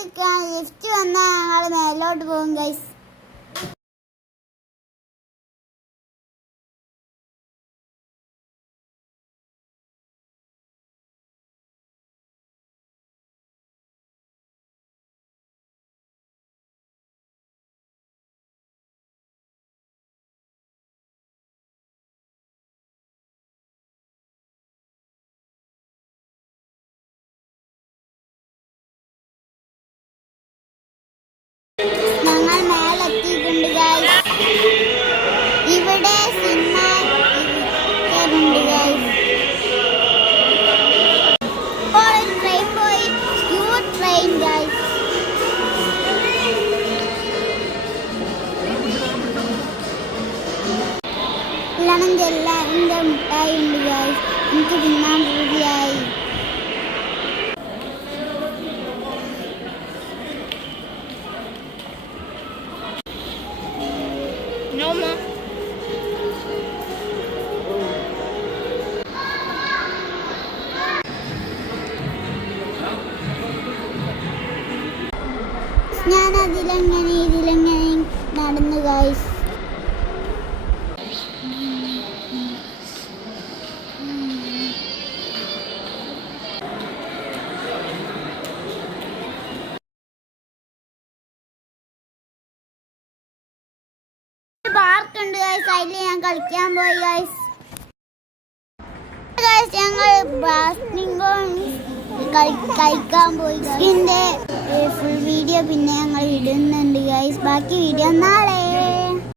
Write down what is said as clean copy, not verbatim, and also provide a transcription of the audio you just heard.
കാത്തിരിക്കാൻ ലിഫ്റ്റ് വന്നാൽ ഞങ്ങൾ മേലോട്ട് പോകും ഗൈസ്. ഞങ്ങൾ മേലെത്തിയിട്ടുണ്ട് ഗൈസ്. ഇവിടെ സിനിമ ഉണ്ട് ഗൈസ്. ഇപ്പോൾ ട്രെയിൻ പോയി, ക്യൂട്ട് ട്രെയിൻ ഗൈസ്. എല്ലാത്തിൻ്റെ മിഠായി ഉണ്ട് ഗൈസ്. എനിക്ക് തിന്നാൻ പൂതിയായി. ഞാൻ ഇതിലെങ്ങനെ നടന്നു ഗൈസ്. പാർക്കുണ്ട് ഗൈസ്, അതിൽ ഞാൻ കളിക്കാൻ പോയി ഗൈസ്. ഞങ്ങൾ കഴിക്കാൻ പോയി. ഇതിന്റെ ഫുൾ വീഡിയോ പിന്നെ ഞങ്ങൾ ഇടുന്നുണ്ട് ഗൈസ്. ബാക്കി വീഡിയോ നാളെ.